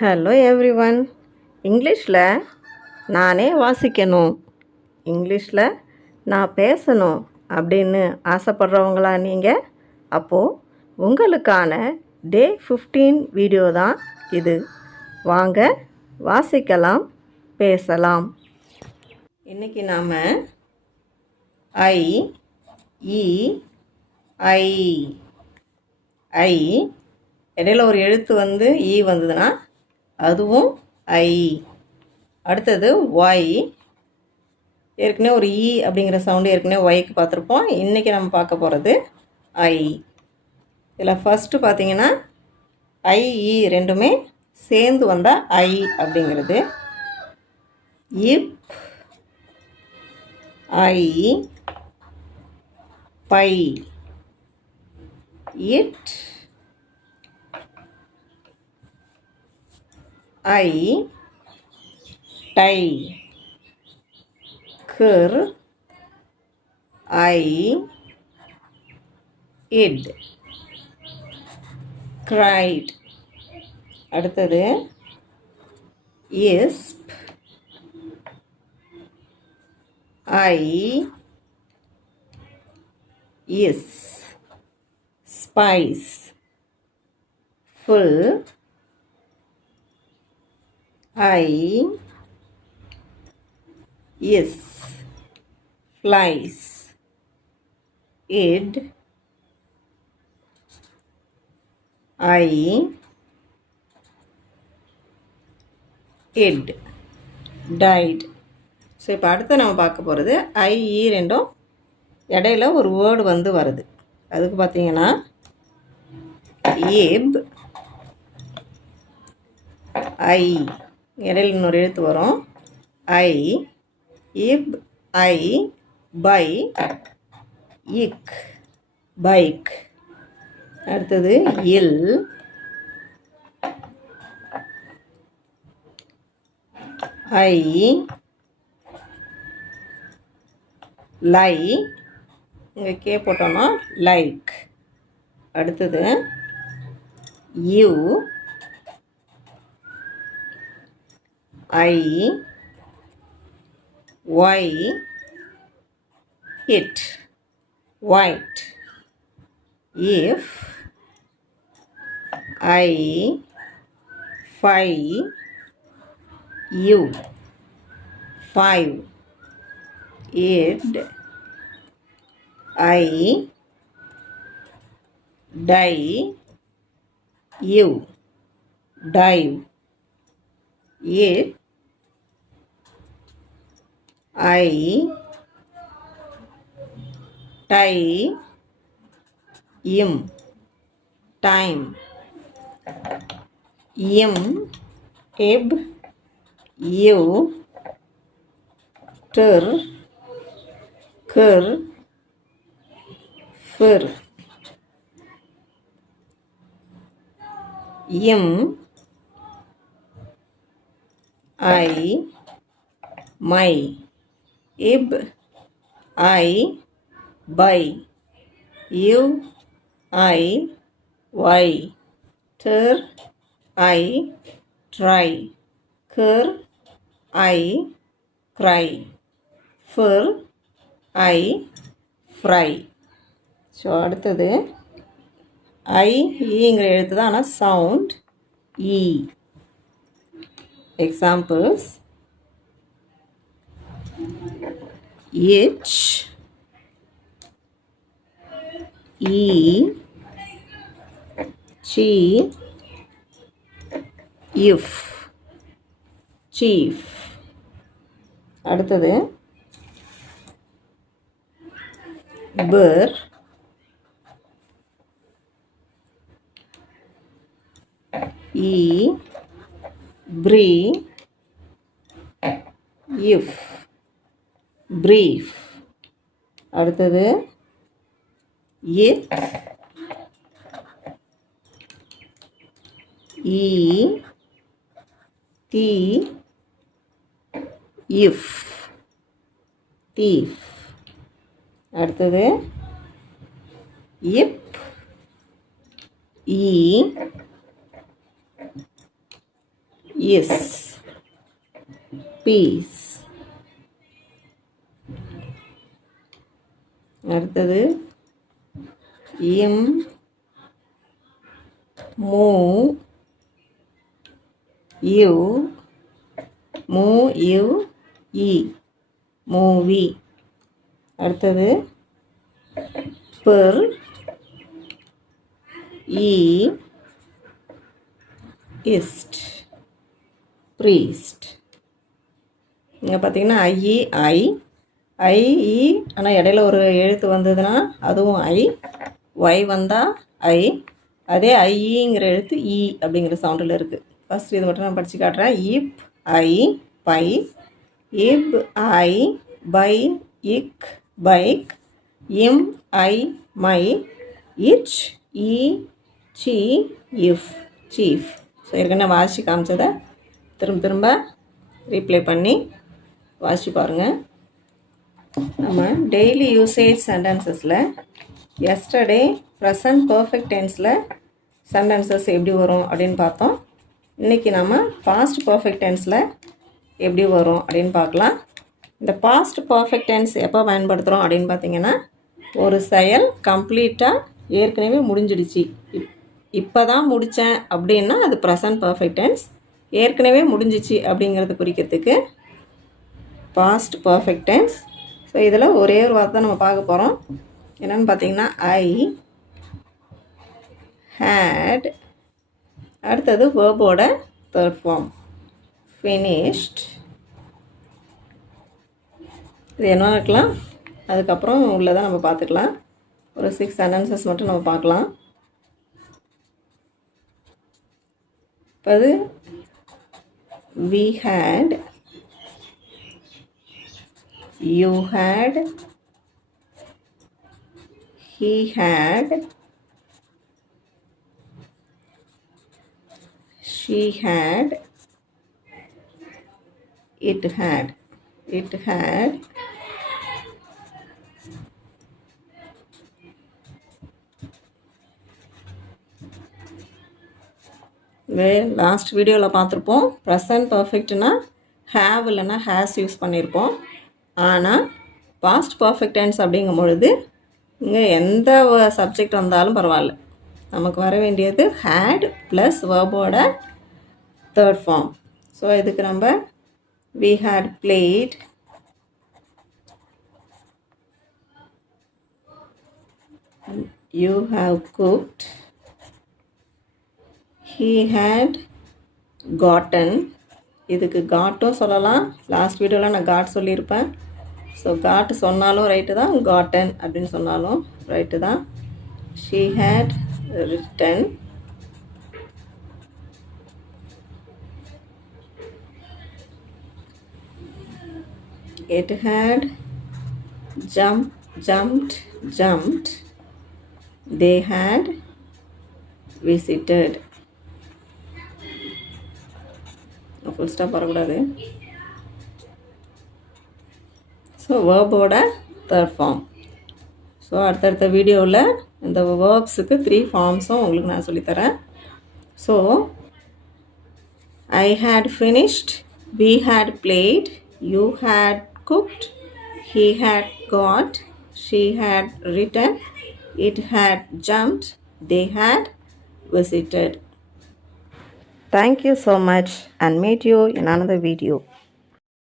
Hello every one இங்கிலீஷில் நானே வாசிக்கணும். இங்கிலீஷில் நான் பேசணும் அப்படின்னு ஆசைப்படுறவங்களா நீங்கள் அப்போது உங்களுக்கான டே ஃபிஃப்டீன் வீடியோ தான் இது. வாங்க வாசிக்கலாம் பேசலாம். இன்றைக்கி நாம் ஐ இ e, ஐ ஐ இடையில ஒரு எழுத்து வந்து ஈ வந்ததுன்னா அதுவும் ஐ. அடுத்தது ஒய் ஏற்கனவே ஒரு இ அப்படிங்கிற சவுண்டு ஏற்கனவே ஒய்க்கு பார்த்துருப்போம். இன்றைக்கி நம்ம பார்க்க போகிறது ஐ இதில் ஃபஸ்ட்டு பார்த்தீங்கன்னா ஐ e ரெண்டுமே சேர்ந்து வந்தால் ஐ அப்படிங்கிறது. Ib I by it I tie cur I it cried அடுத்தது isp I is spice full I S flies id I id died. So இப்போ அடுத்து நம்ம பார்க்க போகிறது ஐ e ரெண்டும் இடையில ஒரு வேர்டு வந்து வருது. அதுக்கு பார்த்தீங்கன்னா ஏப் ஐ இடையில இன்னொரு எழுத்து வரும். ஐ இப் ஐ பை இக் பைக். அடுத்தது இல். ஐ லை. இங்கே கே போட்டோம்னா லைக். அடுத்தது you I Y it white. If I five you five. It I die you dive it I tie im time im eb you ter cur fur im I my ib I by you I y ter I try ker I cry fur I fry. So அடுத்தது I ஈங்கிற எழுத்து தான் ஆனால் sound e e. Examples H E G if chief. அடுத்தது br e bree ef brief அடுத்தது ith E T if thief அடுத்தது ip E is piece அடுத்தது im moo you moo you e movie. அடுத்தது per இ ist priest. இங்கே பார்த்தீங்கன்னா IE ஐ IE ஆனால் இடையில ஒரு எழுத்து வந்ததுன்னா அதுவும் ஐ. ஒய் வந்தால் ஐ. அதே ஐஇங்கிற எழுத்து இ அப்படிங்கிற சவுண்டில் இருக்குது ஃபஸ்ட் இது மட்டும் நான் படித்து காட்டுறேன். Ib I by. Ib I by ik bike. Im I my. Ich e chi if chief. So ஏற்கனவே வாசி காமிச்சதை திரும்ப திரும்ப ரீப்ளே பண்ணி வாசித்து பாருங்கள் நம்ம டெய்லி யூசேஜ் சென்டென்சஸில் எஸ்டர்டே ப்ரெசன்ட் பர்ஃபெக்ட் டென்ஸில் சென்டென்சஸ் எப்படி வரும் அப்படின்னு பார்த்தோம். இன்றைக்கி நம்ம பாஸ்ட் பர்ஃபெக்ட் டென்ஸில் எப்படி வரும் அப்படின்னு பார்க்கலாம். இந்த பாஸ்ட் பர்ஃபெக்ட் டென்ஸ் எப்போ பயன்படுத்துகிறோம் அப்படின்னு பார்த்தீங்கன்னா ஒரு செயல் கம்ப்ளீட்டாக ஏற்கனவே முடிஞ்சிடுச்சு. இப் இப்போ தான் முடித்தேன் அப்படின்னா அது ப்ரெசன்ட் பர்ஃபெக்ட் டென்ஸ் ஏற்கனவே முடிஞ்சிச்சு அப்படிங்கிறது குறிக்கிறதுக்கு பாஸ்ட் பர்ஃபெக்ட் டென்ஸ் ஸோ இதில் ஒரே ஒரு வார்த்தை நம்ம பார்க்க போகிறோம். என்னென்னு பார்த்தீங்கன்னா ஐ ஹேட் அடுத்தது வேர்போட தேர்ட் ஃபார்ம் ஃபினிஷ்ட் இது என்ன இருக்கலாம்? அதுக்கப்புறம் உள்ளதை நம்ம பார்த்துக்கலாம். ஒரு சிக்ஸ் சென்டென்சஸ் மட்டும் நம்ம பார்க்கலாம். இப்போ அது we you had he had she had it had it had way last வீடியோவில் பார்த்துருப்போம் ப்ரெசன்ட் பர்ஃபெக்ட்னா ஹேவ் இல்லைன்னா ஹேஸ் யூஸ் பண்ணியிருப்போம் ஆனால் பாஸ்ட் பர்ஃபெக்ட் டென்ஸ் அப்படிங்கும் பொழுது இங்கே எந்த சப்ஜெக்ட் வந்தாலும் பரவாயில்ல. நமக்கு வர வேண்டியது ஹேட் ப்ளஸ் வேர்போட தேர்ட் ஃபார்ம் ஸோ இதுக்கு நம்ம we had played you have cooked he had gotten இதுக்கு காட்டும் சொல்லலாம். லாஸ்ட் வீடியோவில் நான் காட் சொல்லியிருப்பேன். ஸோ காட் சொன்னாலும் ரைட்டு தான் காட்டன் அப்படின்னு சொன்னாலும் ரைட்டு தான். She had written it had jump jumped jumped. They had visited. Full stop வரக்கூடாது. ஸோ வேர்போட தேர்ட் ஃபார்ம் ஸோ அடுத்தடுத்த வீடியோவில் இந்த வேர்ப்ஸுக்கு த்ரீ ஃபார்ம்ஸும் உங்களுக்கு நான் சொல்லித்தரேன் so I had finished we had played you had cooked he had got she had written it had jumped they had visited Thank you so much and meet you in another video.